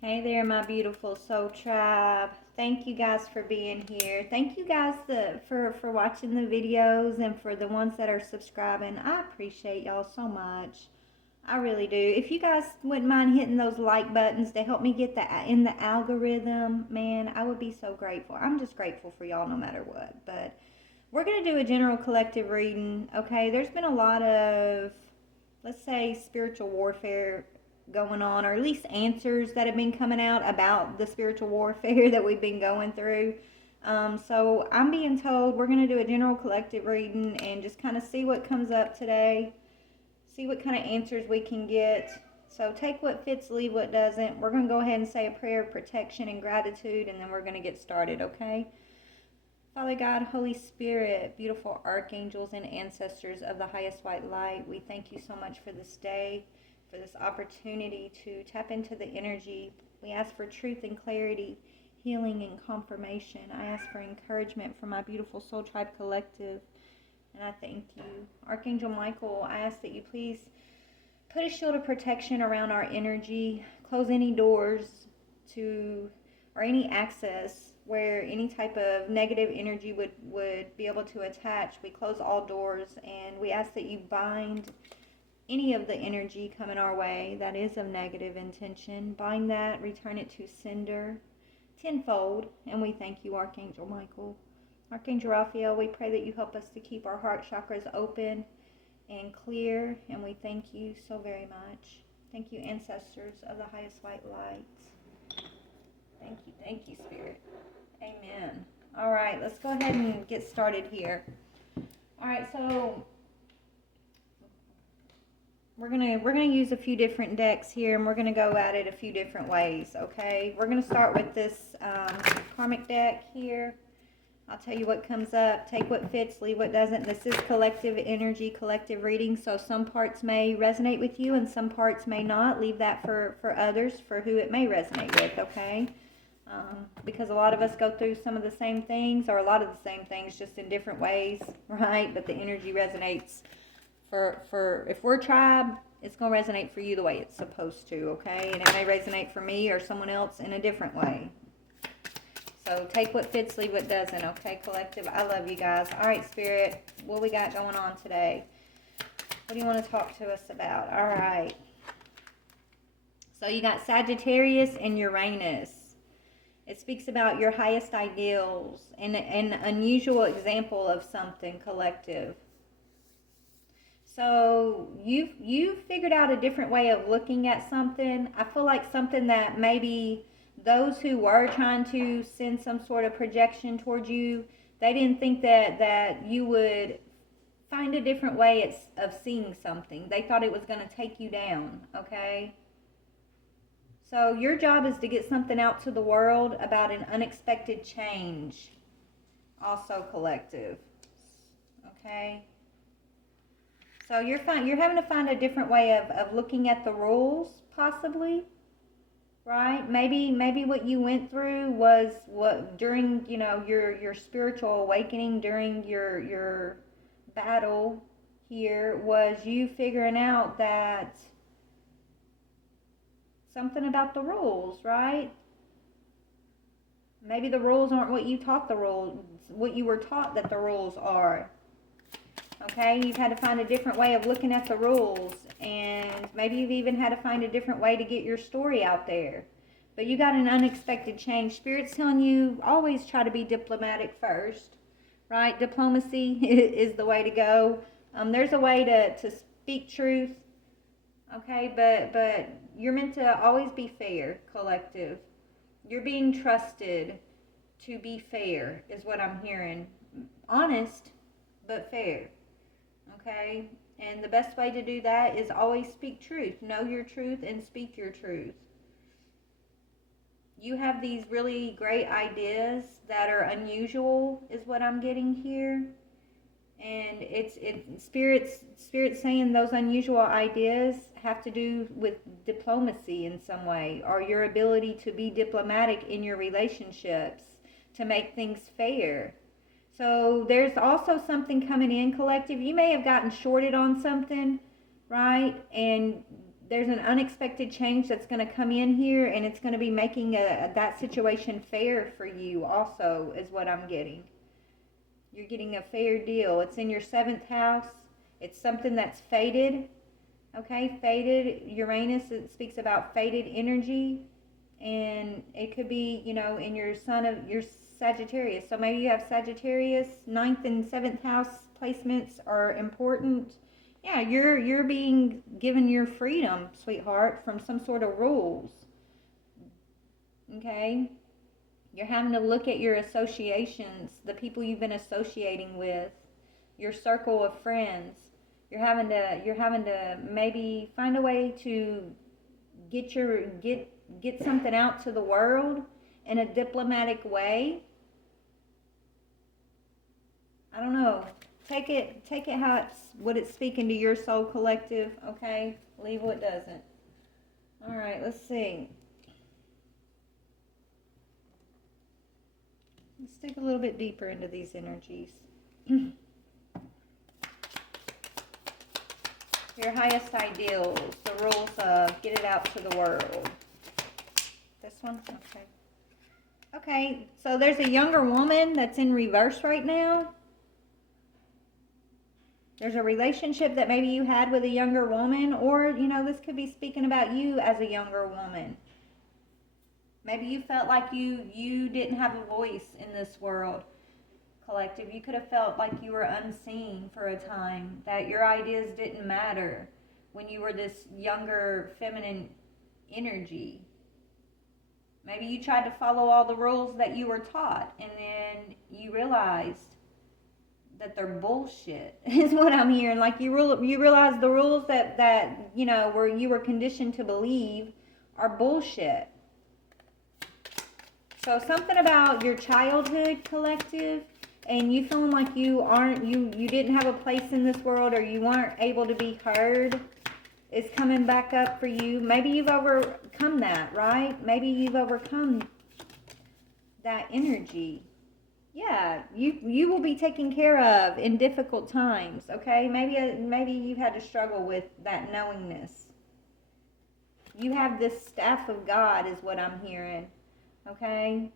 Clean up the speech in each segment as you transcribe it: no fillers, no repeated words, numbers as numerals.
Hey there, my beautiful soul tribe. Thank you guys for being here. Thank you guys for watching the videos and for the ones that are subscribing. I appreciate y'all so much. I really do. If you guys wouldn't mind hitting those like buttons to help me get in the algorithm, man, I would be so grateful. I'm just grateful for y'all no matter what. But we're going to do a general collective reading, okay? There's been a lot of, let's say, spiritual warfare going on, or at least answers that have been coming out about the spiritual warfare that we've been going through. So I'm being told we're going to do a general collective reading and just kind of see what comes up today, see what kind of answers we can get. So take what fits, leave what doesn't. We're going to go ahead and say a prayer of protection and gratitude, and then we're going to get started, okay? Father God, Holy Spirit, beautiful archangels and ancestors of the highest white light, we thank you so much for this day, for this opportunity to tap into the energy. We ask for truth and clarity, healing and confirmation. I ask for encouragement from my beautiful Soul Tribe Collective, and I thank you. Archangel Michael, I ask that you please put a shield of protection around our energy, close any doors to, or any access where any type of negative energy would be able to attach. We close all doors, and we ask that you bind any of the energy coming our way that is of negative intention. Bind that, return it to sender tenfold, and we thank you, Archangel Michael. Archangel Raphael, we pray that you help us to keep our heart chakras open and clear, and we thank you so very much. Thank you, ancestors of the highest white light. Thank you, Spirit. Amen. All right, let's go ahead and get started here. All right, so we're gonna use a few different decks here, and we're gonna go at it a few different ways. Okay, we're gonna start with this karmic deck here. I'll tell you what comes up. Take what fits, leave what doesn't. This is collective energy, collective reading, so some parts may resonate with you and some parts may not. Leave that for others, for who it may resonate with, okay? Because a lot of us go through some of the same things, or a lot of the same things, just in different ways, right? But the energy resonates for if we're a tribe, it's going to resonate for you the way it's supposed to, okay? And it may resonate for me or someone else in a different way. So take what fits, leave what doesn't, okay, collective? I love you guys. All right, Spirit, what we got going on today? What do you want to talk to us about? All right. So you got Sagittarius and Uranus. It speaks about your highest ideals and an unusual example of something, collective. So you've figured out a different way of looking at something. I feel like something that maybe those who were trying to send some sort of projection towards you, they didn't think that you would find a different way of seeing something. They thought it was going to take you down, okay? So your job is to get something out to the world about an unexpected change, also collective, okay? So you're having to find a different way of looking at the rules, possibly, right? Maybe what you went through was what during your spiritual awakening, during your battle here, was you figuring out that something about the rules, right? Maybe the rules aren't what you taught the rules, what you were taught that the rules are. Okay, you've had to find a different way of looking at the rules, and maybe you've even had to find a different way to get your story out there. But you got an unexpected change. Spirit's telling you always try to be diplomatic first, right? Diplomacy is the way to go. There's a way to speak truth, okay, but you're meant to always be fair, collective. You're being trusted to be fair, is what I'm hearing. Honest, but fair. Okay? And the best way to do that is always speak truth. Know your truth and speak your truth. You have these really great ideas that are unusual, is what I'm getting here. And it's Spirit's saying those unusual ideas have to do with diplomacy in some way, or your ability to be diplomatic in your relationships, to make things fair. So there's also something coming in, collective. You may have gotten shorted on something, right? And there's an unexpected change that's going to come in here, and it's going to be making that situation fair for you also, is what I'm getting. You're getting a fair deal. It's in your 7th house. It's something that's faded. Okay, faded. Uranus, it speaks about faded energy, and it could be, in your your Sagittarius. So maybe you have Sagittarius. 9th and 7th house placements are important. Yeah, you're being given your freedom, sweetheart, from some sort of rules. Okay? You're having to look at your associations, the people you've been associating with, your circle of friends. You're having to maybe find a way to get something out to the world in a diplomatic way. I don't know. Take it how what it's speaking to your soul, collective, okay? Leave what doesn't. All right, let's see. Let's dig a little bit deeper into these energies. Your highest ideals, the rules of get it out to the world. This one? Okay. Okay, so there's a younger woman that's in reverse right now. There's a relationship that maybe you had with a younger woman, or, this could be speaking about you as a younger woman. Maybe you felt like you didn't have a voice in this world, collective. You could have felt like you were unseen for a time, that your ideas didn't matter when you were this younger feminine energy. Maybe you tried to follow all the rules that you were taught, and then you realized that they're bullshit, is what I'm hearing. Like you realize the rules that you were conditioned to believe are bullshit. So something about your childhood, collective, and you feeling like you didn't have a place in this world, or you weren't able to be heard, is coming back up for you. Maybe you've overcome that, right? Maybe you've overcome that energy. Yeah, you will be taken care of in difficult times, okay? Maybe you've had to struggle with that knowingness. You have this staff of God, is what I'm hearing, okay?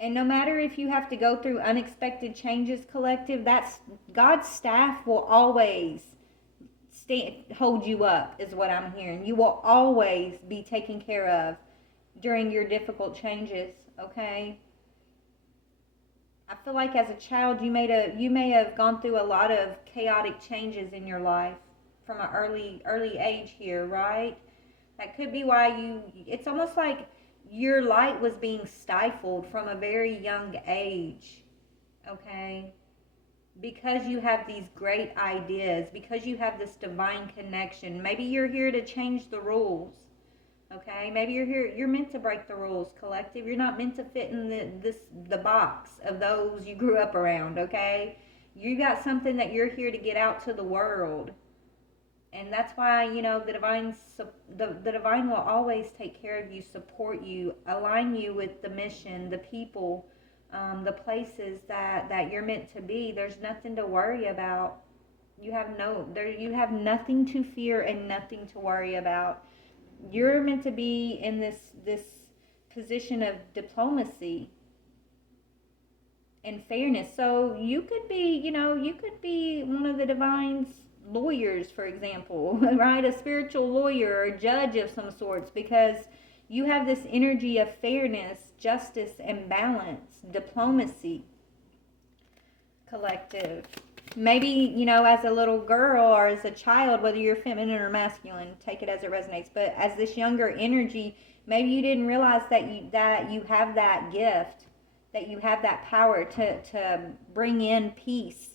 And no matter if you have to go through unexpected changes, collective, that's God's staff will always hold you up, is what I'm hearing. You will always be taken care of during your difficult changes, okay? I feel like as a child you may have gone through a lot of chaotic changes in your life from an early age here, right? That could be why it's almost like your light was being stifled from a very young age, okay? Because you have these great ideas, because you have this divine connection. Maybe you're here to change the rules. Okay, maybe you're meant to break the rules, collective. You're not meant to fit in the box of those you grew up around, okay? You got something that you're here to get out to the world. And that's why, the divine will always take care of you, support you, align you with the mission, the people, the places that you're meant to be. There's nothing to worry about. You have nothing to fear and nothing to worry about. You're meant to be in this position of diplomacy and fairness. So you could be one of the divine's lawyers, for example, right? A spiritual lawyer or a judge of some sorts, because you have this energy of fairness, justice, and balance, diplomacy, collective. Maybe, as a little girl or as a child, whether you're feminine or masculine, take it as it resonates. But as this younger energy, maybe you didn't realize that you have that gift, that you have that power to bring in peace,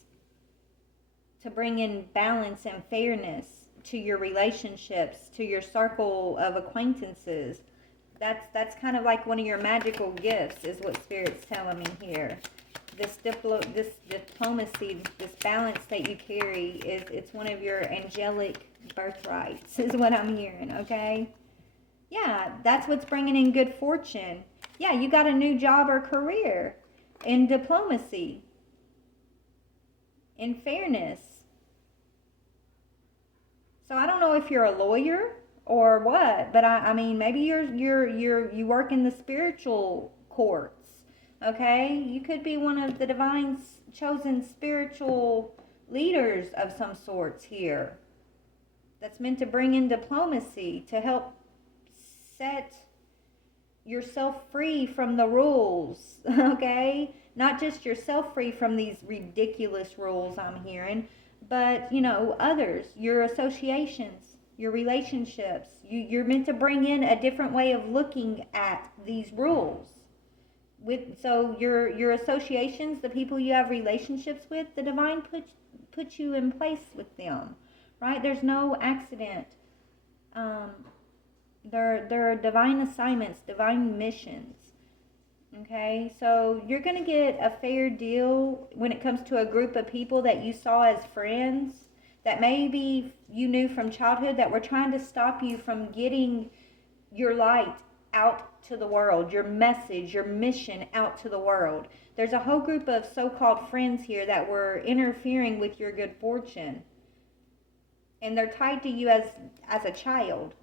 to bring in balance and fairness to your relationships, to your circle of acquaintances. That's kind of like one of your magical gifts, is what Spirit's telling me here. This diplomacy, this balance that you carry, it's one of your angelic birthrights, is what I'm hearing, okay? Yeah, that's what's bringing in good fortune. Yeah, you got a new job or career in diplomacy, in fairness. So I don't know if you're a lawyer or what, but I mean maybe you work in the spiritual courts. Okay? You could be one of the divine chosen spiritual leaders of some sorts here. That's meant to bring in diplomacy to help set yourself free from the rules, okay? Not just yourself free from these ridiculous rules I'm hearing, but, you know, others, your associations, your relationships. You're meant to bring in a different way of looking at these rules. So your associations, the people you have relationships with, the divine puts you in place with them, right? There's no accident. There are divine assignments, divine missions. Okay, so you're going to get a fair deal when it comes to a group of people that you saw as friends, that maybe you knew from childhood, that were trying to stop you from getting your light out to the world, your message, your mission out to the world. There's a whole group of so-called friends here that were interfering with your good fortune. And they're tied to you as a child.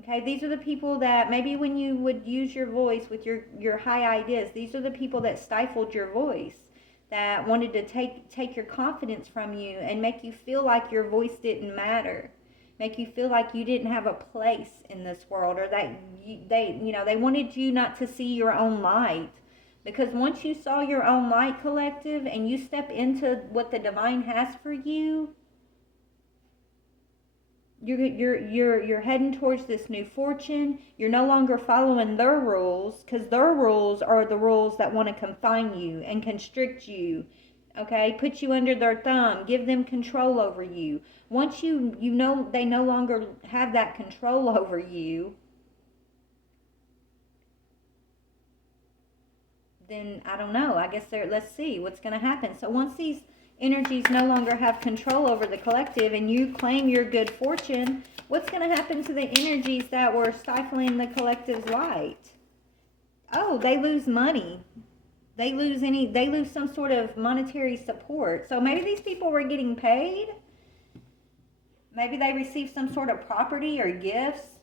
Okay, these are the people that maybe when you would use your voice with your high ideas, these are the people that stifled your voice, that wanted to take your confidence from you and make you feel like your voice didn't matter, make you feel like you didn't have a place in this world, or that they wanted you not to see your own light. Because once you saw your own light, collective, and you step into what the divine has for you, you're heading towards this new fortune. You're no longer following their rules, because their rules are the rules that want to confine you and constrict you. Okay, put you under their thumb, give them control over you. Once you know they no longer have that control over you, then I don't know. I guess let's see what's going to happen. So once these energies no longer have control over the collective and you claim your good fortune, what's going to happen to the energies that were stifling the collective's light? Oh, they lose money. They lose some sort of monetary support. So maybe these people were getting paid. Maybe they received some sort of property or gifts,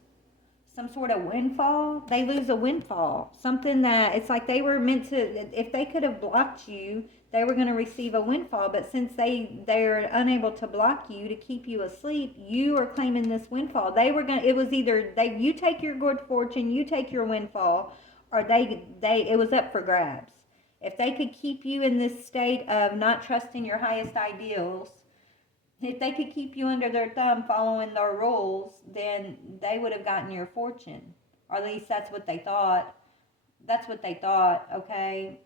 some sort of windfall. They lose a windfall. Something that it's like they were meant to, if they could have blocked you, they were going to receive a windfall. But since they're unable to block you, to keep you asleep, you are claiming this windfall. It was either you take your good fortune, you take your windfall, or it was up for grabs. If they could keep you in this state of not trusting your highest ideals, if they could keep you under their thumb following their rules, then they would have gotten your fortune. Or at least that's what they thought. That's what they thought, okay?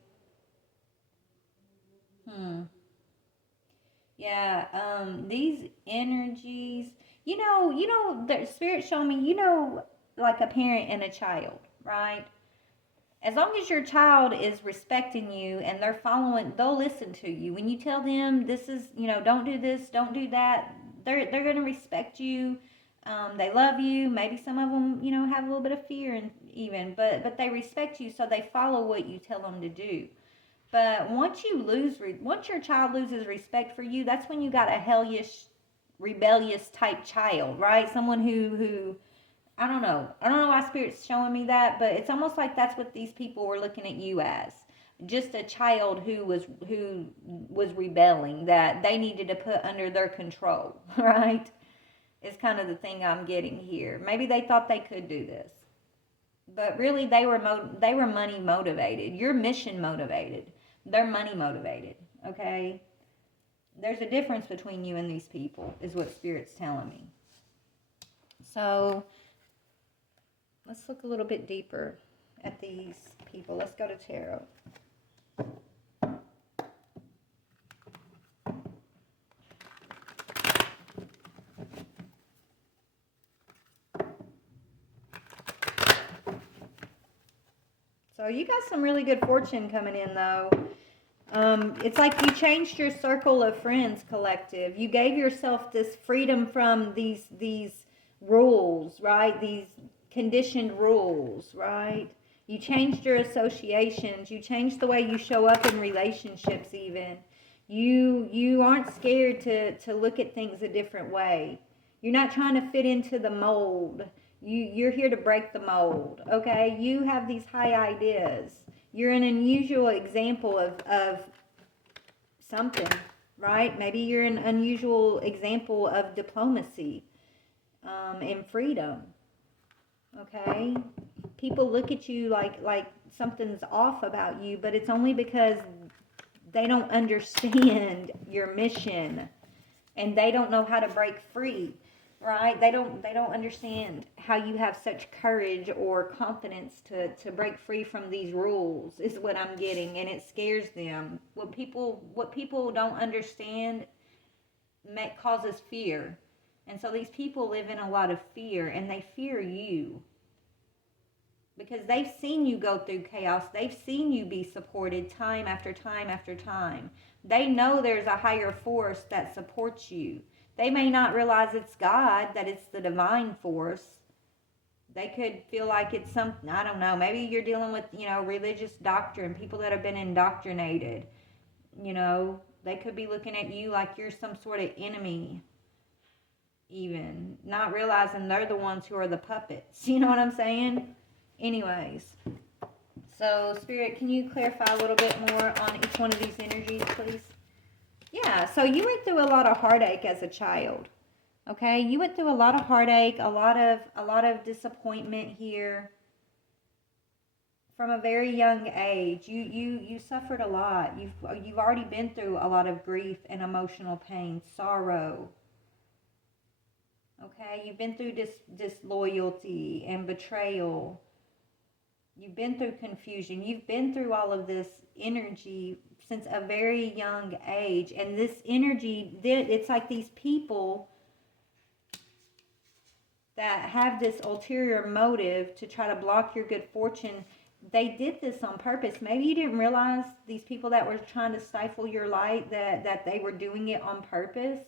Yeah, these energies, the spirit showed me, like a parent and a child, right? As long as your child is respecting you and they're following, they'll listen to you. When you tell them this is, don't do this, don't do that, they're going to respect you. They love you. Maybe some of them, have a little bit of fear and but they respect you, so they follow what you tell them to do. But once your child loses respect for you, that's when you got a hellish, rebellious type child, right? Someone who I don't know why Spirit's showing me that, but it's almost like that's what these people were looking at you as. Just a child who was rebelling, that they needed to put under their control, right? Is kind of the thing I'm getting here. Maybe they thought they could do this, but really they were money motivated. You're mission motivated. They're money motivated, okay? There's a difference between you and these people, is what Spirit's telling me. So let's look a little bit deeper at these people. Let's go to tarot. So you got some really good fortune coming in, though. It's like you changed your circle of friends, collective. You gave yourself this freedom from these rules, right? These conditioned rules, right? You changed your associations. You changed the way you show up in relationships even. You aren't scared to look at things a different way. You're not trying to fit into the mold. You're here to break the mold, okay? You have these high ideas. You're an unusual example of something, right? Maybe you're an unusual example of diplomacy and freedom, okay? People look at you like something's off about you, but it's only because they don't understand your mission and they don't know how to break free, right? They don't understand how you have such courage or confidence to break free from these rules is what I'm getting, and it scares them. What people don't understand causes fear. And so these people live in a lot of fear, and they fear you because they've seen you go through chaos. They've seen you be supported time after time after time. They know there's a higher force that supports you. They may not realize it's God, that it's the divine force. They could feel like it's something, I don't know, maybe you're dealing with, religious doctrine, people that have been indoctrinated. They could be looking at you like you're some sort of enemy, even not realizing they're the ones who are the puppets. You know what I'm saying? Anyways, so Spirit, can you clarify a little bit more on each one of these energies, please? Yeah, so you went through a lot of heartache as a child. Okay, you went through a lot of heartache, a lot of disappointment here from a very young age. You suffered a lot. You've already been through a lot of grief and emotional pain, sorrow. Okay, you've been through disloyalty and betrayal. You've been through confusion. You've been through all of this energy since a very young age. And this energy, it's like these people that have this ulterior motive to try to block your good fortune. They did this on purpose. Maybe you didn't realize these people that were trying to stifle your light, that they were doing it on purpose.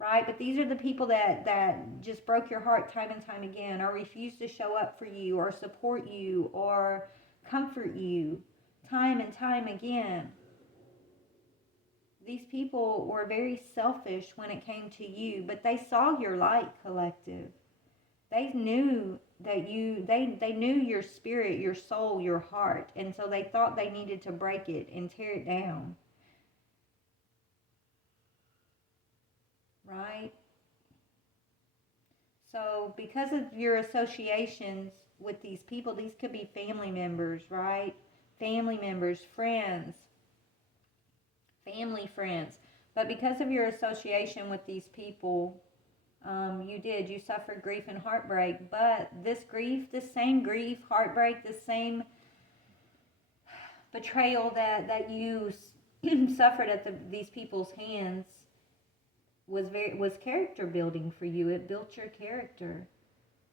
Right? But these are the people that just broke your heart time and time again, or refused to show up for you, or support you, or comfort you time and time again. These people were very selfish when it came to you, but they saw your light, collective. They knew that they knew your spirit, your soul, your heart, and so they thought they needed to break it and tear it down. Right? So because of your associations with these people, these could be family members, right? Family members, friends, family friends. But because of your association with these people, you suffered grief and heartbreak. But this same grief, heartbreak, the same betrayal that you suffered at these people's hands was character building for you. It built your character.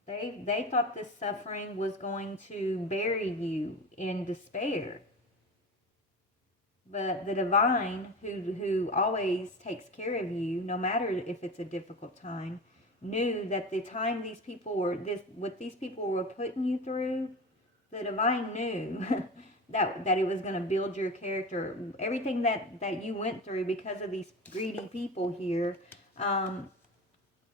They thought this suffering was going to bury you in despair. But the divine, who always takes care of you, no matter if it's a difficult time, knew that the time what these people were putting you through, the divine knew that it was going to build your character. Everything that you went through because of these greedy people here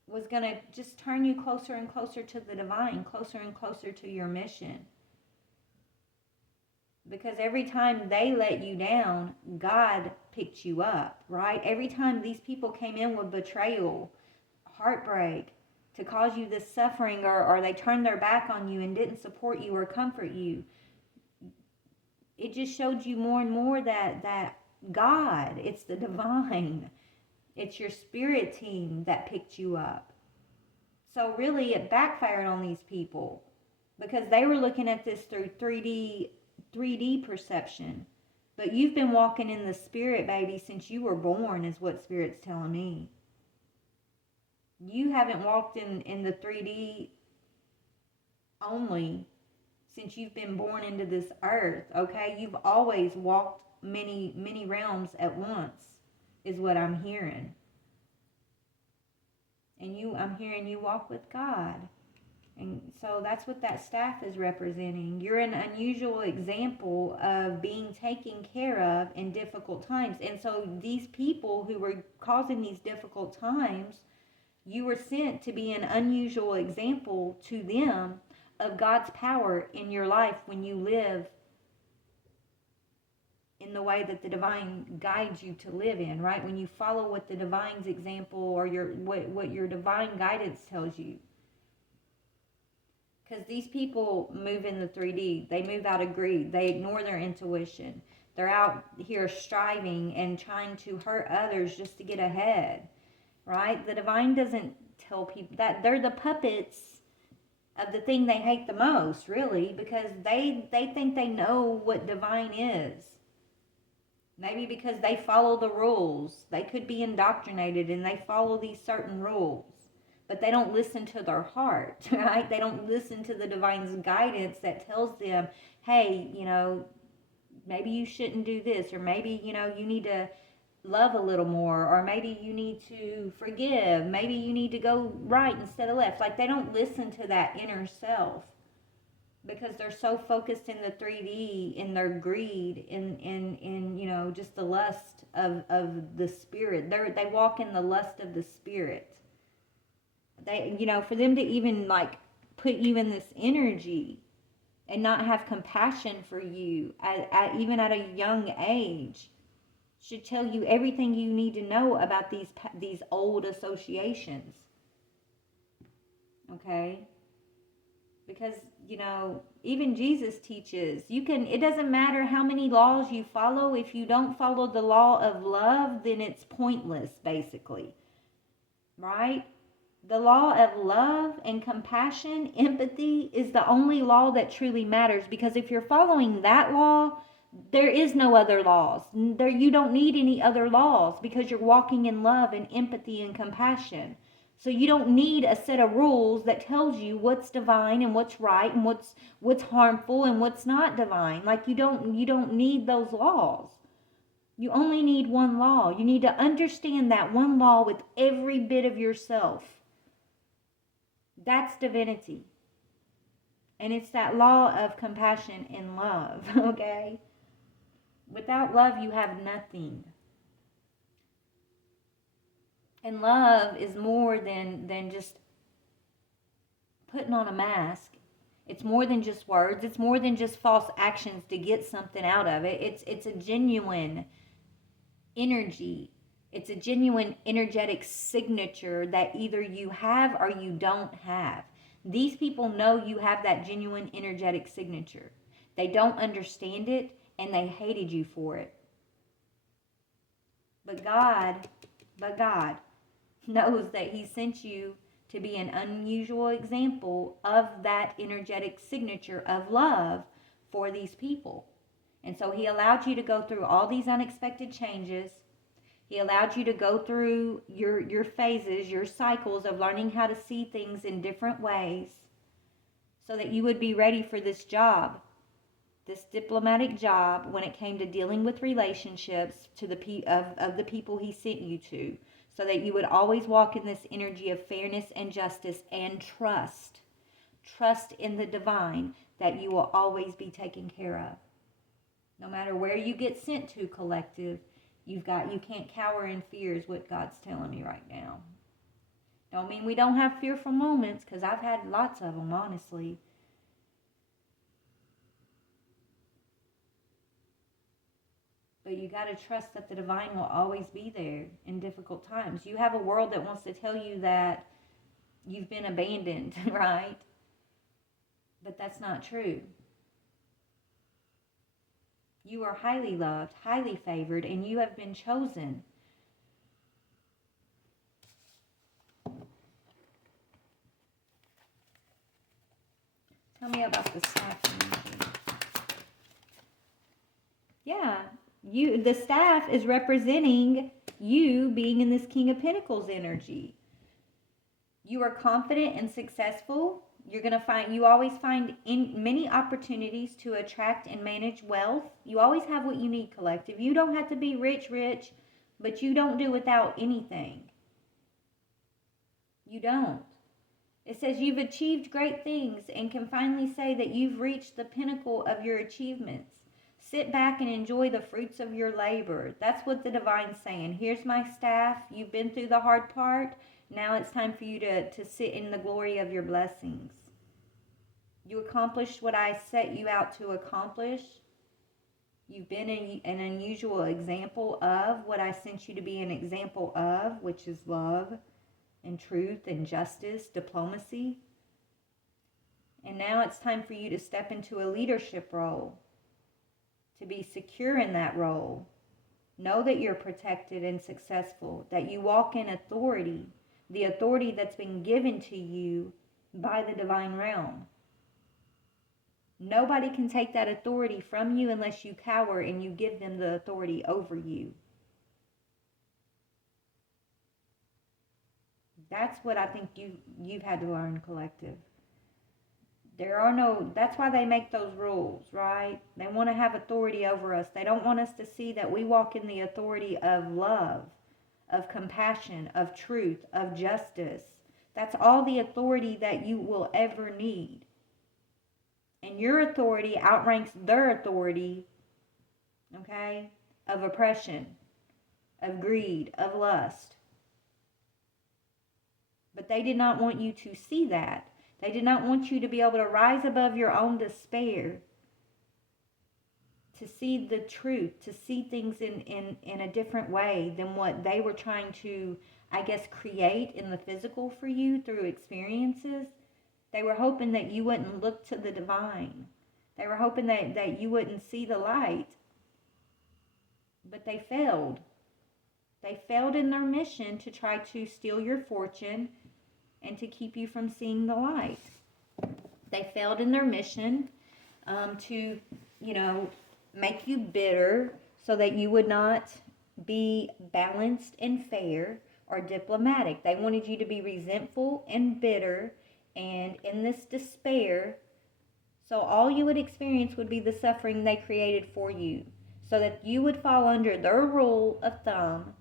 was going to just turn you closer and closer to the divine, closer and closer to your mission. Because every time they let you down, God picked you up, right? Every time these people came in with betrayal, heartbreak, to cause you this suffering, or they turned their back on you and didn't support you or comfort you, it just showed you more and more that God, it's the divine, it's your spirit team that picked you up. So really it backfired on these people because they were looking at this through 3D perception. But you've been walking in the spirit, baby, since you were born, is what Spirit's telling me. You haven't walked in the 3D only since you've been born into this earth, okay? You've always walked many realms at once, is what I'm hearing. And I'm hearing you walk with God. And so that's what that staff is representing. You're an unusual example of being taken care of in difficult times. And so these people who were causing these difficult times, you were sent to be an unusual example to them of God's power in your life when you live in the way that the divine guides you to live in, right? When you follow what the divine's example or what your divine guidance tells you. Because these people move in the 3D. They move out of greed. They ignore their intuition. They're out here striving and trying to hurt others just to get ahead, right? The divine doesn't tell people that. They're the puppets of the thing they hate the most, really, because they think they know what divine is. Maybe because they follow the rules. They could be indoctrinated and they follow these certain rules. But they don't listen to their heart, right? They don't listen to the divine's guidance that tells them, hey, maybe you shouldn't do this, or maybe, you need to love a little more, or maybe you need to forgive, maybe you need to go right instead of left. Like, they don't listen to that inner self because they're so focused in the 3D, in their greed, in just the lust of the spirit. They walk in the lust of the spirit. They, for them to even like put you in this energy and not have compassion for you even at a young age should tell you everything you need to know about these old associations. Okay? Because, even Jesus teaches, it doesn't matter how many laws you follow. If you don't follow the law of love, then it's pointless, basically. Right? The law of love and compassion, empathy, is the only law that truly matters. Because if you're following that law, there is no other laws. You don't need any other laws because you're walking in love and empathy and compassion. So you don't need a set of rules that tells you what's divine and what's right and what's harmful and what's not divine. Like, you don't need those laws. You only need one law. You need to understand that one law with every bit of yourself. That's divinity. And it's that law of compassion and love, okay? Without love, you have nothing. And love is more than just putting on a mask. It's more than just words. It's more than just false actions to get something out of it. It's a genuine energy. It's a genuine energetic signature that either you have or you don't have. These people know you have that genuine energetic signature. They don't understand it and they hated you for it. But God knows that He sent you to be an unusual example of that energetic signature of love for these people. And so He allowed you to go through all these unexpected changes. He allowed you to go through your phases, your cycles of learning how to see things in different ways so that you would be ready for this job, this diplomatic job when it came to dealing with relationships to the people He sent you to, so that you would always walk in this energy of fairness and justice and trust. Trust in the divine that you will always be taken care of. No matter where you get sent to, collective, you can't cower in fear is what God's telling me right now. Don't mean we don't have fearful moments, because I've had lots of them, honestly. But you got to trust that the divine will always be there in difficult times. You have a world that wants to tell you that you've been abandoned, right? But that's not true. You are highly loved, highly favored, and you have been chosen. Tell me about the staff energy. Yeah, the staff is representing you being in this King of Pentacles energy. You are confident and successful. You always find many opportunities to attract and manage wealth. You always have what you need, collective. You don't have to be rich, but you don't do without anything. You don't. It says you've achieved great things and can finally say that you've reached the pinnacle of your achievements. Sit back and enjoy the fruits of your labor. That's what the divine's saying. Here's my staff. You've been through the hard part. Now it's time for you to sit in the glory of your blessings. You accomplished what I set you out to accomplish. You've been an unusual example of what I sent you to be an example of, which is love and truth and justice, diplomacy. And now it's time for you to step into a leadership role, to be secure in that role. Know that you're protected and successful, that you walk in authority, the authority that's been given to you by the divine realm. Nobody can take that authority from you unless you cower and you give them the authority over you. That's what I think you've had to learn, collective. That's why they make those rules, right? They want to have authority over us. They don't want us to see that we walk in the authority of love, of compassion, of truth, of justice. That's all the authority that you will ever need. And your authority outranks their authority, okay, of oppression, of greed, of lust. But they did not want you to see that. They did not want you to be able to rise above your own despair, to see the truth, to see things in a different way than what they were trying to, I guess, create in the physical for you through experiences. They were hoping that you wouldn't look to the divine. They were hoping that you wouldn't see the light. But they failed. They failed in their mission to try to steal your fortune and to keep you from seeing the light. They failed in their mission to, make you bitter so that you would not be balanced and fair or diplomatic. They wanted you to be resentful and bitter and in this despair, so all you would experience would be the suffering they created for you, so that you would fall under their rule of thumb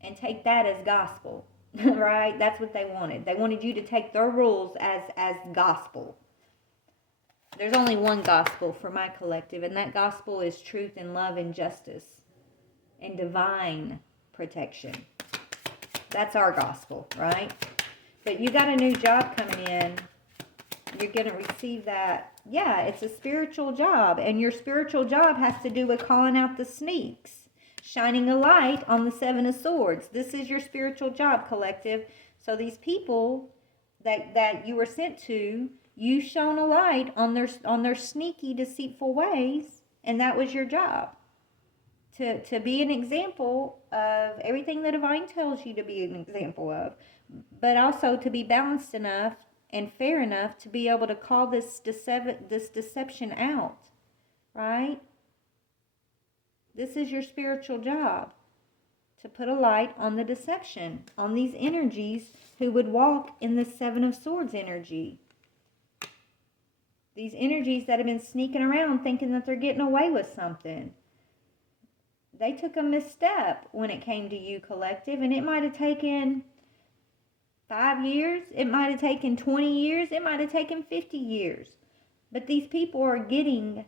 and take that as gospel, right? That's what they wanted. They wanted you to take their rules as gospel. There's only one gospel for my collective, and that gospel is truth and love and justice and divine protection. That's our gospel, right? But you got a new job coming in. You're going to receive that. Yeah, it's a spiritual job. And your spiritual job has to do with calling out the sneaks. Shining a light on the Seven of Swords. This is your spiritual job, collective. So these people that you were sent to, you shone a light on their sneaky, deceitful ways. And that was your job. To be an example of everything the divine tells you to be an example of. But also to be balanced enough and fair enough to be able to call this deception out, right? This is your spiritual job, to put a light on the deception, on these energies who would walk in the Seven of Swords energy. These energies that have been sneaking around thinking that they're getting away with something. They took a misstep when it came to you, collective, and it might have taken 5 years, it might have taken 20 years, it might have taken 50 years. But these people are getting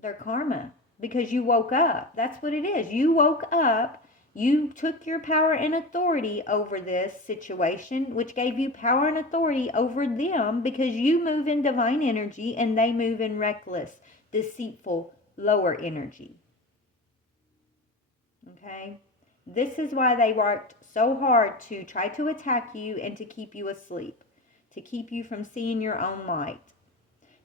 their karma because you woke up. That's what it is. You woke up, you took your power and authority over this situation, which gave you power and authority over them because you move in divine energy and they move in reckless, deceitful, lower energy. Okay? This is why they worked so hard to try to attack you and to keep you asleep, to keep you from seeing your own light.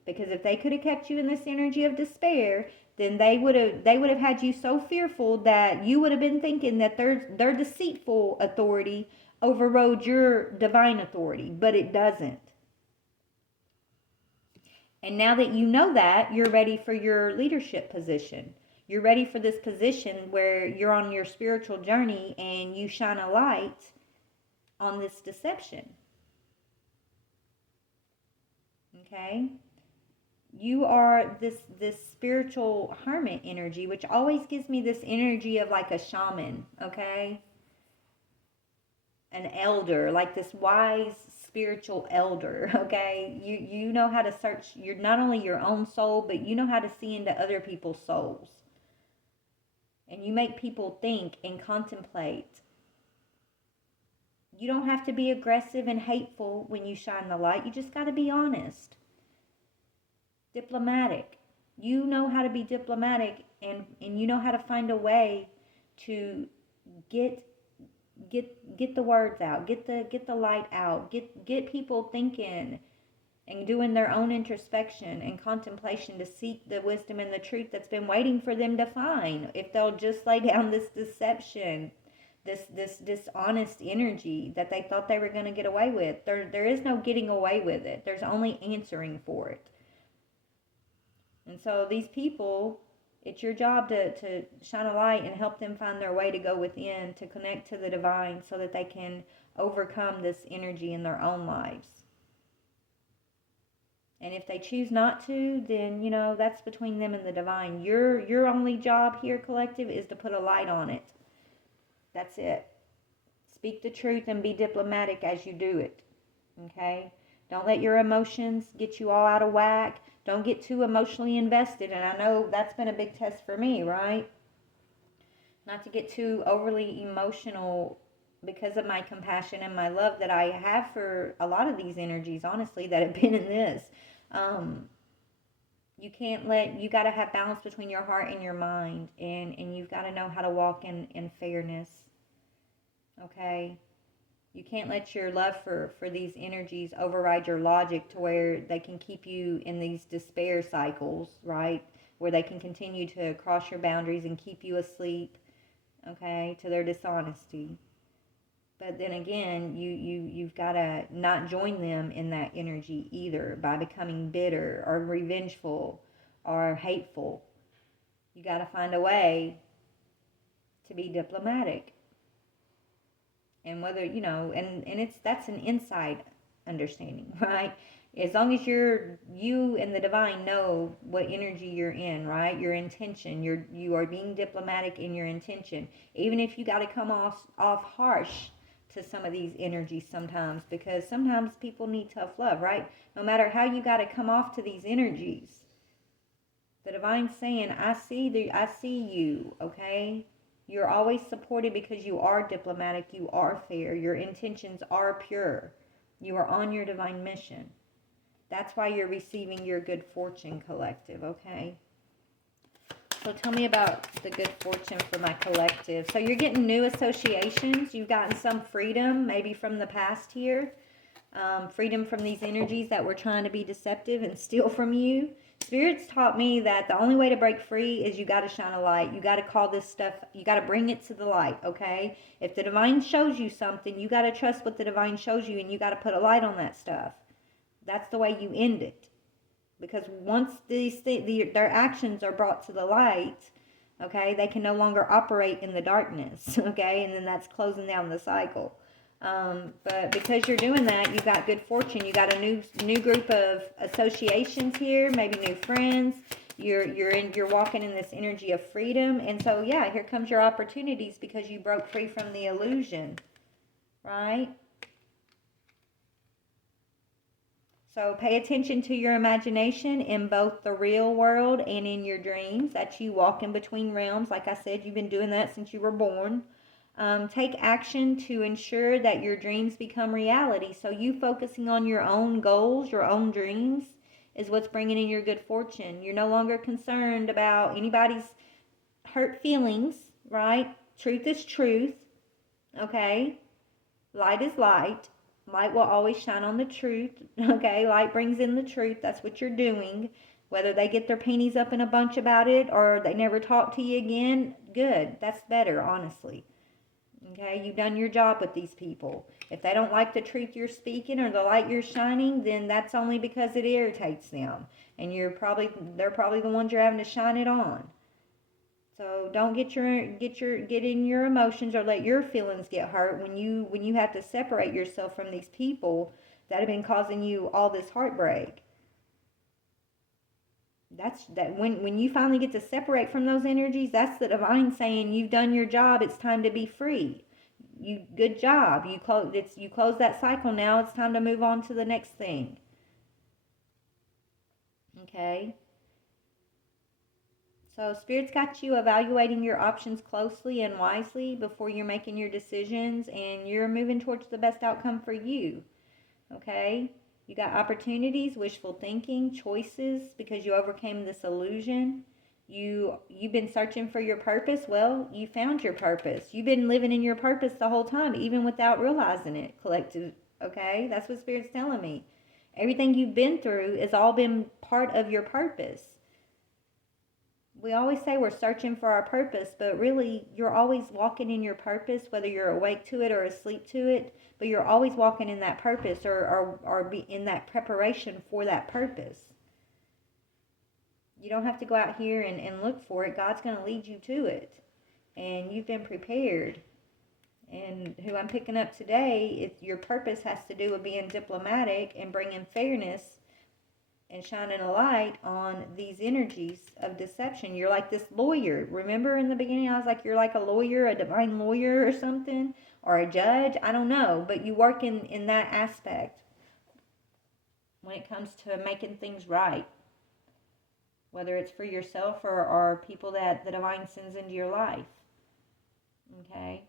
Because if they could have kept you in this energy of despair, then they would have had you so fearful that you would have been thinking that their deceitful authority overrode your divine authority, but it doesn't. And now that you know that, you're ready for your leadership position. You're ready for this position where you're on your spiritual journey and you shine a light on this deception. Okay? You are this spiritual hermit energy, which always gives me this energy of like a shaman, okay? an elder, like this wise spiritual elder, okay? You know how to search your not only your own soul, but you know how to see into other people's souls. And you make people think and contemplate. You don't have to be aggressive and hateful when you shine the light. You just got to be honest. Diplomatic. You know how to be diplomatic, and you know how to find a way to get the words out, get the light out, get people thinking and doing their own introspection and contemplation to seek the wisdom and the truth that's been waiting for them to find. If they'll just lay down this deception, this dishonest energy that they thought they were going to get away with, there is no getting away with it. There's only answering for it. And so these people, it's your job to shine a light and help them find their way to go within, to connect to the divine so that they can overcome this energy in their own lives. And if they choose not to, then, you know, that's between them and the divine. Your only job here, collective, is to put a light on it. That's it. Speak the truth and be diplomatic as you do it. Okay? Don't let your emotions get you all out of whack. Don't get too emotionally invested. And I know that's been a big test for me, right? Not to get too overly emotional because of my compassion and my love that I have for a lot of these energies, honestly, that have been in this. You got to have balance between your heart and your mind, and you've got to know how to walk in fairness. Okay? You can't let your love for these energies override your logic to where they can keep you in these despair cycles, right? Where they can continue to cross your boundaries and keep you asleep, okay, to their dishonesty. But then again, you've got to not join them in that energy either by becoming bitter or revengeful or hateful. You got to find a way to be diplomatic. And whether, you know, and that's an inside understanding, right? As long as you and the divine know what energy you're in, right? Your intention, you are being diplomatic in your intention. Even if you got to come off harsh to some of these energies sometimes, because sometimes people need tough love, right? No matter how you got to come off to these energies, the divine's saying, I see you, okay? You're always supported because you are diplomatic, you are fair, your intentions are pure. You are on your divine mission. That's why you're receiving your good fortune, collective, okay? So tell me about the good fortune for my collective. So you're getting new associations. You've gotten some freedom, maybe from the past here. Freedom from these energies that were trying to be deceptive and steal from you. Spirits taught me that the only way to break free is you got to shine a light. You got to call this stuff, you got to bring it to the light, okay? If the divine shows you something, you got to trust what the divine shows you, and you got to put a light on that stuff. That's the way you end it. Because once their actions are brought to the light, okay, they can no longer operate in the darkness, okay? And then that's closing down the cycle. But because you're doing that, you got good fortune. You got a new group of associations here, maybe new friends. You're walking in this energy of freedom, and so yeah, here comes your opportunities because you broke free from the illusion, right? So pay attention to your imagination in both the real world and in your dreams. That you walk in between realms. Like I said, you've been doing that since you were born. Take action to ensure that your dreams become reality. So you focusing on your own goals, your own dreams, is what's bringing in your good fortune. You're no longer concerned about anybody's hurt feelings, right? Truth is truth, okay? Light is light. Light will always shine on the truth, okay? Light brings in the truth. That's what you're doing. Whether they get their panties up in a bunch about it or they never talk to you again, good. That's better, honestly. Okay, you've done your job with these people. If they don't like the truth you're speaking or the light you're shining, then that's only because it irritates them. And they're probably the ones you're having to shine it on. So don't get in your emotions or let your feelings get hurt when you have to separate yourself from these people that have been causing you all this heartbreak. When you finally get to separate from those energies, that's the divine saying you've done your job, it's time to be free. good job. You close that cycle. Now it's time to move on to the next thing. Okay? So Spirit's got you evaluating your options closely and wisely before you're making your decisions, and you're moving towards the best outcome for you. Okay? You got opportunities, wishful thinking, choices, because you overcame this illusion. You've been searching for your purpose. Well, you found your purpose. You've been living in your purpose the whole time, even without realizing it, collective. Okay? That's what Spirit's telling me. Everything you've been through has all been part of your purpose. We always say we're searching for our purpose, but really you're always walking in your purpose, whether you're awake to it or asleep to it, but you're always walking in that purpose or be in that preparation for that purpose. You don't have to go out here and look for it. God's going to lead you to it, and you've been prepared. And who I'm picking up today, your purpose has to do with being diplomatic and bringing fairness and shining a light on these energies of deception. You're like this lawyer. Remember in the beginning I was like, you're like a lawyer, a divine lawyer or something, or a judge. I don't know, but you work in that aspect when it comes to making things right, whether it's for yourself or people that the divine sends into your life. Okay?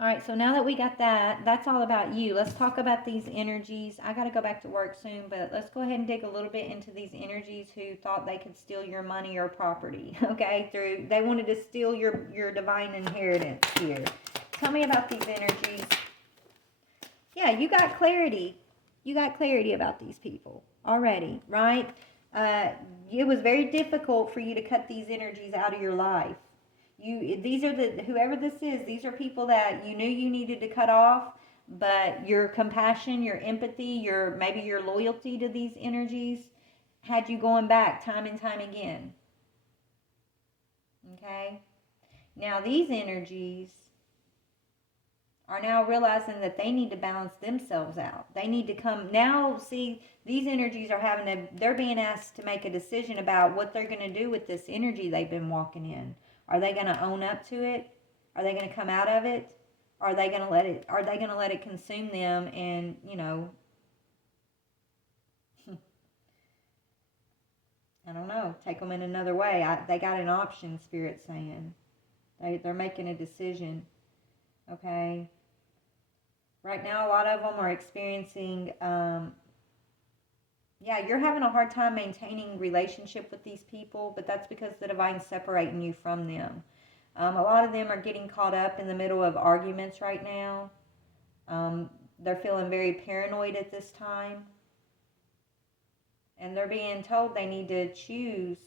All right, so now that we got that, that's all about you. Let's talk about these energies. I got to go back to work soon, but let's go ahead and dig a little bit into these energies who thought they could steal your money or property, okay? They wanted to steal your divine inheritance here. Tell me about these energies. Yeah, you got clarity. You got clarity about these people already, right? It was very difficult for you to cut these energies out of your life. These are whoever this is, these are people that you knew you needed to cut off, but your compassion, your empathy, maybe your loyalty to these energies had you going back time and time again. Okay? Now these energies are now realizing that they need to balance themselves out. They need to come now. See, these energies they're being asked to make a decision about what they're going to do with this energy they've been walking in. Are they going to own up to it? Are they going to come out of it? Are they going to let it consume them and, I don't know, take them in another way? They got an option, Spirit's saying. They're making a decision. Okay? Right now, a lot of them are experiencing, you're having a hard time maintaining relationship with these people, but that's because the divine's separating you from them. A lot of them are getting caught up in the middle of arguments right now. They're feeling very paranoid at this time. And they're being told they need to choose,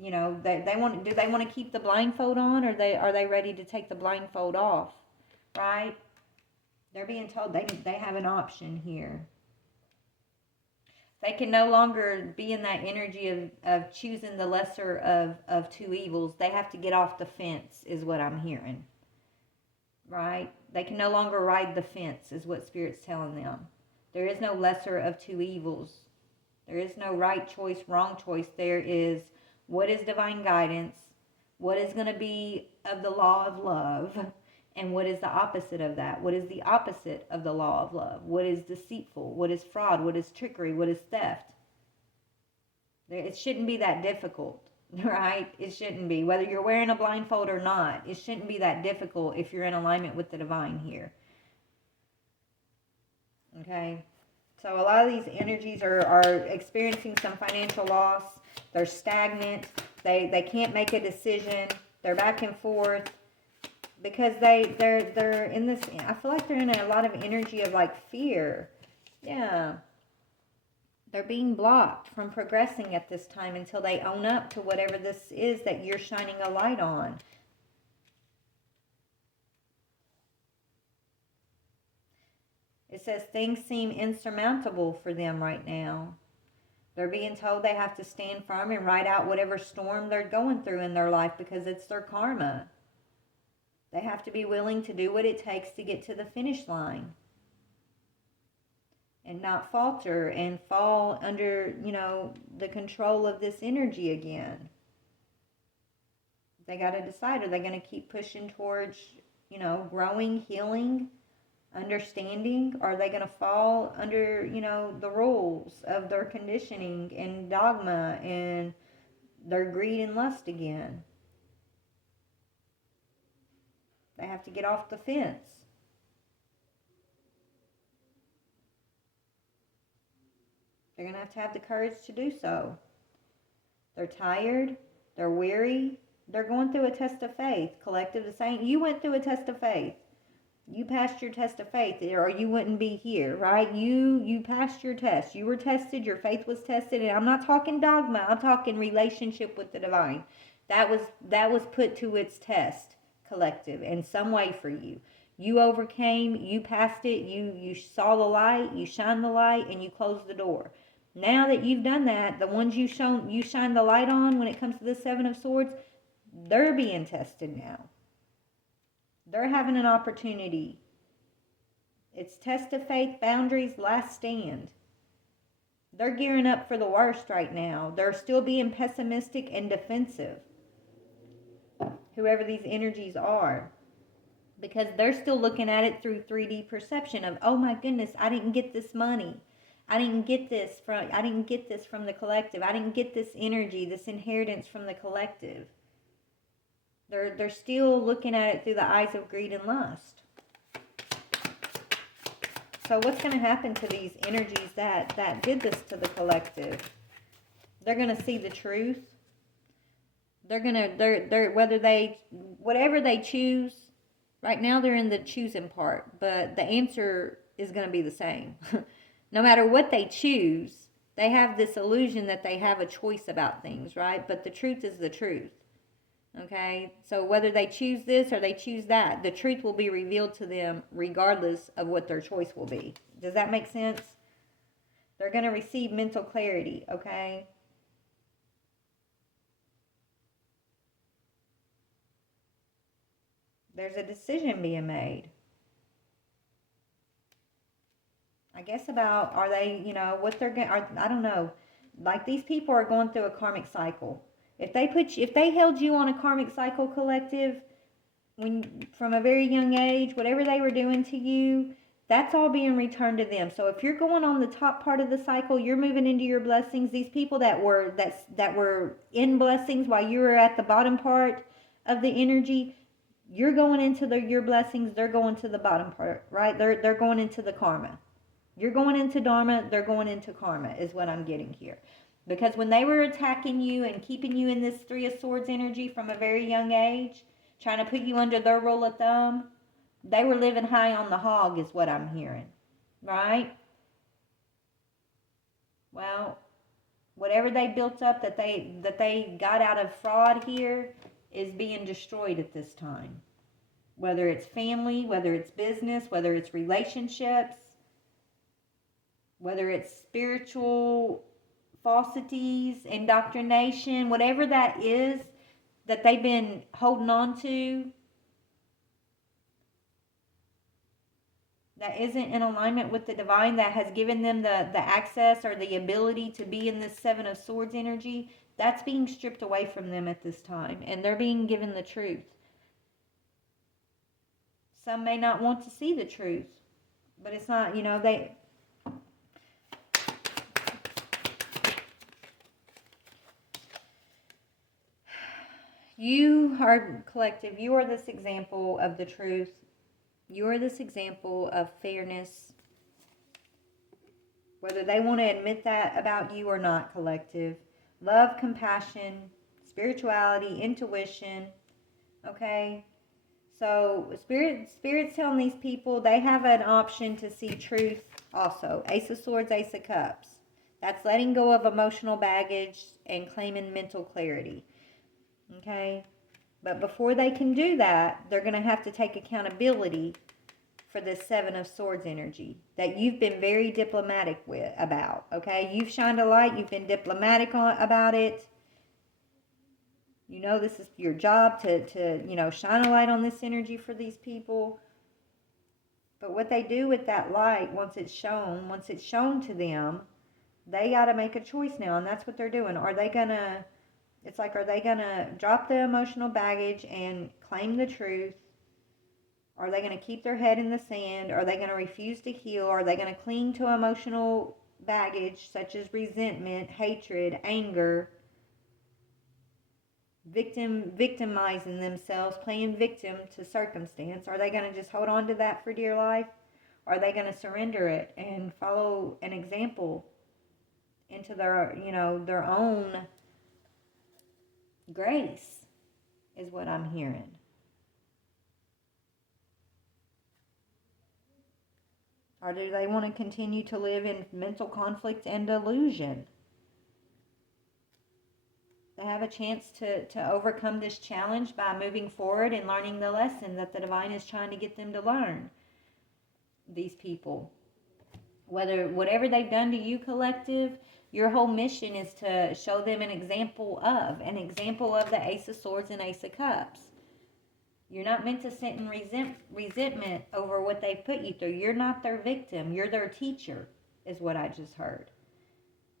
do they want to keep the blindfold on, or are they ready to take the blindfold off, right? They're being told they have an option here. They can no longer be in that energy of choosing the lesser of two evils. They have to get off the fence, is what I'm hearing. Right? They can no longer ride the fence, is what Spirit's telling them. There is no lesser of two evils. There is no right choice, wrong choice. There is what is divine guidance, what is going to be of the law of love, and what is the opposite of that? What is the opposite of the law of love? What is deceitful? What is fraud? What is trickery? What is theft? It shouldn't be that difficult, right? It shouldn't be. Whether you're wearing a blindfold or not, it shouldn't be that difficult if you're in alignment with the divine here. Okay? So a lot of these energies are experiencing some financial loss. They're stagnant. They can't make a decision. They're back and forth. Because they're in this, I feel like they're in a lot of energy of like fear. Yeah. They're being blocked from progressing at this time until they own up to whatever this is that you're shining a light on. It says things seem insurmountable for them right now. They're being told they have to stand firm and ride out whatever storm they're going through in their life because it's their karma. They have to be willing to do what it takes to get to the finish line and not falter and fall under, the control of this energy again. They got to decide, are they going to keep pushing towards growing, healing, understanding? Are they going to fall under, the rules of their conditioning and dogma and their greed and lust again? They have to get off the fence. They're going to have the courage to do so. They're tired. They're weary. They're going through a test of faith. Collective the same. You went through a test of faith. You passed your test of faith, or you wouldn't be here, right? You passed your test. You were tested. Your faith was tested. And I'm not talking dogma. I'm talking relationship with the divine. That was put to its test, collective, in some way for you. You overcame. You passed it. You saw the light. You shined the light, and you closed the door. Now that you've done that, the ones you shine the light on when it comes to the Seven of Swords, they're being tested now. They're having an opportunity. It's test of faith, boundaries, last stand. They're gearing up for the worst right now. They're still being pessimistic and defensive, whoever these energies are, because they're still looking at it through 3D perception of, oh my goodness, I didn't get this money. I didn't get this from the collective. I didn't get this energy, this inheritance from the collective. They're still looking at it through the eyes of greed and lust. So what's going to happen to these energies that did this to the collective? They're going to see the truth. They're whatever they choose. Right now they're in the choosing part, but the answer is going to be the same. No matter what they choose, they have this illusion that they have a choice about things, right? But the truth is the truth. Okay, so whether they choose this or they choose that, the truth will be revealed to them regardless of what their choice will be. Does that make sense? They're going to receive mental clarity, okay? There's a decision being made. I guess about, are they, what they're going to, I don't know. Like, these people are going through a karmic cycle. If they held you on a karmic cycle, collective, from a very young age, whatever they were doing to you, that's all being returned to them. So if you're going on the top part of the cycle, you're moving into your blessings. These people that were in blessings while you were at the bottom part of the energy, you're going into your blessings. They're going to the bottom part, right? They're going into the karma. You're going into dharma. They're going into karma, is what I'm getting here. Because when they were attacking you and keeping you in this Three of Swords energy from a very young age, trying to put you under their rule of thumb, they were living high on the hog, is what I'm hearing. Right? Well, whatever they built up that they got out of fraud here is being destroyed at this time. Whether it's family, whether it's business, whether it's relationships, whether it's spiritual falsities, indoctrination, whatever that is that they've been holding on to that isn't in alignment with the divine, that has given them the access or the ability to be in this Seven of Swords energy, that's being stripped away from them at this time, and they're being given the truth. Some may not want to see the truth, but it's not, you are collective. You are this example of the truth. You are this example of fairness. Whether they want to admit that about you or not, collective. Love, compassion, spirituality, intuition. Okay? So Spirit's telling these people they have an option to see truth also. Ace of Swords, Ace of Cups. That's letting go of emotional baggage and claiming mental clarity. Okay? But before they can do that, they're going to have to take accountability for this Seven of Swords energy that you've been very diplomatic about. Okay? You've shined a light. You've been diplomatic about it. This is your job to shine a light on this energy for these people. But what they do with that light, once it's shown to them, they got to make a choice now, and that's what they're doing. Are they going to drop the emotional baggage and claim the truth? Are they going to keep their head in the sand? Are they going to refuse to heal? Are they going to cling to emotional baggage such as resentment, hatred, anger, victimizing themselves, playing victim to circumstance? Are they going to just hold on to that for dear life? Are they going to surrender it and follow an example into their, their own grace, is what I'm hearing. Or do they want to continue to live in mental conflict and delusion? They have a chance to overcome this challenge by moving forward and learning the lesson that the divine is trying to get them to learn. These people, whatever they've done to you, collective, your whole mission is to show them an example of the Ace of Swords and Ace of Cups. You're not meant to sit in resentment over what they've put you through. You're not their victim. You're their teacher, is what I just heard.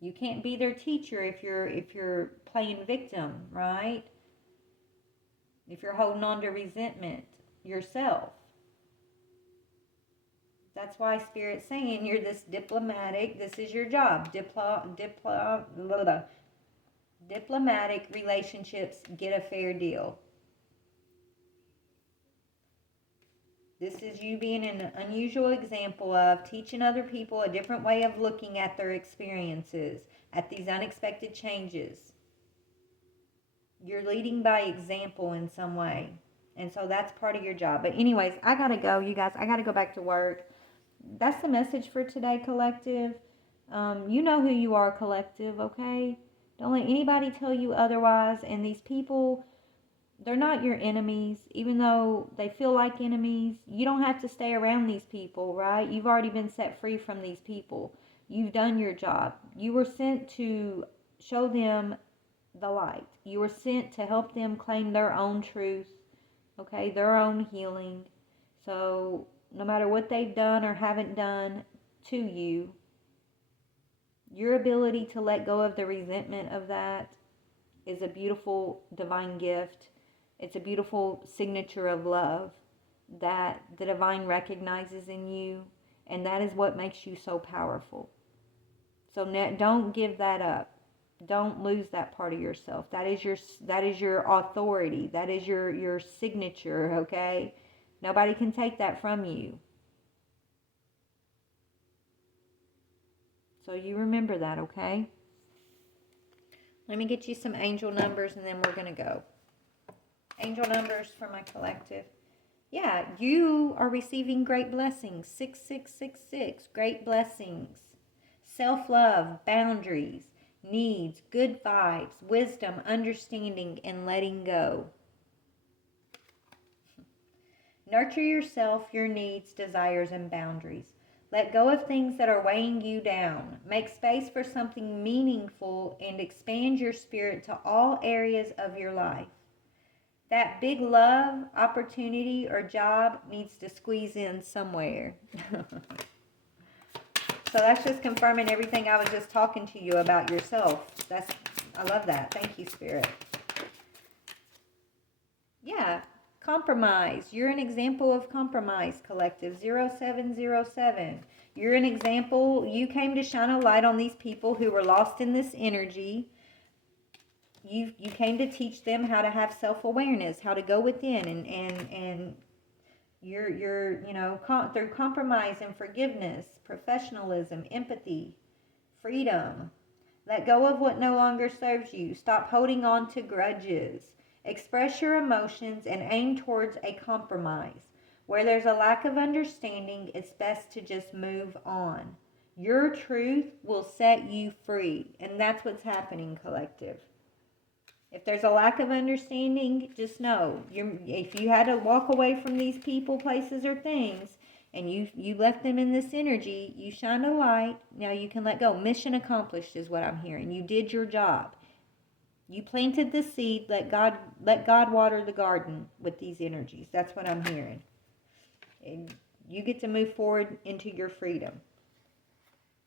You can't be their teacher if you're playing victim, right? If you're holding on to resentment yourself. That's why Spirit's saying you're this diplomatic. This is your job. Diplomatic relationships get a fair deal. This is you being an unusual example of teaching other people a different way of looking at their experiences, at these unexpected changes. You're leading by example in some way. And so that's part of your job. But anyways, I got to go, you guys. I got to go back to work. That's the message for today, collective. You know who you are, collective, okay? Don't let anybody tell you otherwise. And these people, they're not your enemies, even though they feel like enemies. You don't have to stay around these people, right? You've already been set free from these people. You've done your job. You were sent to show them the light. You were sent to help them claim their own truth, okay, their own healing. So no matter what they've done or haven't done to you, your ability to let go of the resentment of that is a beautiful divine gift. It's a beautiful signature of love that the divine recognizes in you, and that is what makes you so powerful. So don't give that up. Don't lose that part of yourself. That is your authority. That is your signature, okay? Nobody can take that from you. So you remember that, okay? Let me get you some angel numbers and then we're going to go. Angel numbers for my collective. Yeah, you are receiving great blessings. 6666, great blessings. Self-love, boundaries, needs, good vibes, wisdom, understanding, and letting go. Nurture yourself, your needs, desires, and boundaries. Let go of things that are weighing you down. Make space for something meaningful and expand your spirit to all areas of your life. That big love, opportunity, or job needs to squeeze in somewhere. So that's just confirming everything I was just talking to you about yourself. I love that. Thank you, Spirit. Yeah, compromise. You're an example of compromise, collective. 0707. You're an example. You came to shine a light on these people who were lost in this energy. You came to teach them how to have self-awareness, how to go within, and you're through compromise and forgiveness, professionalism, empathy, freedom. Let go of what no longer serves you. Stop holding on to grudges. Express your emotions and aim towards a compromise. Where there's a lack of understanding, it's best to just move on. Your truth will set you free, and that's what's happening, collective. If there's a lack of understanding, just know, if you had to walk away from these people, places, or things, and you left them in this energy, you shine a light. Now you can let go. Mission accomplished is what I'm hearing. You did your job. You planted the seed. Let God water the garden with these energies. That's what I'm hearing. And you get to move forward into your freedom.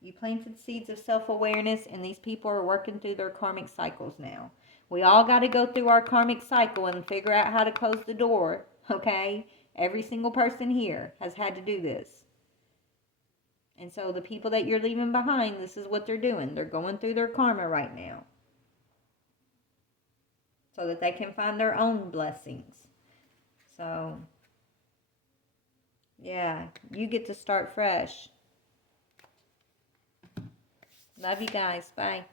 You planted seeds of self-awareness, and these people are working through their karmic cycles now. We all got to go through our karmic cycle and figure out how to close the door, okay? Every single person here has had to do this. And so the people that you're leaving behind, this is what they're doing. They're going through their karma right now, so that they can find their own blessings. So, yeah, you get to start fresh. Love you guys. Bye.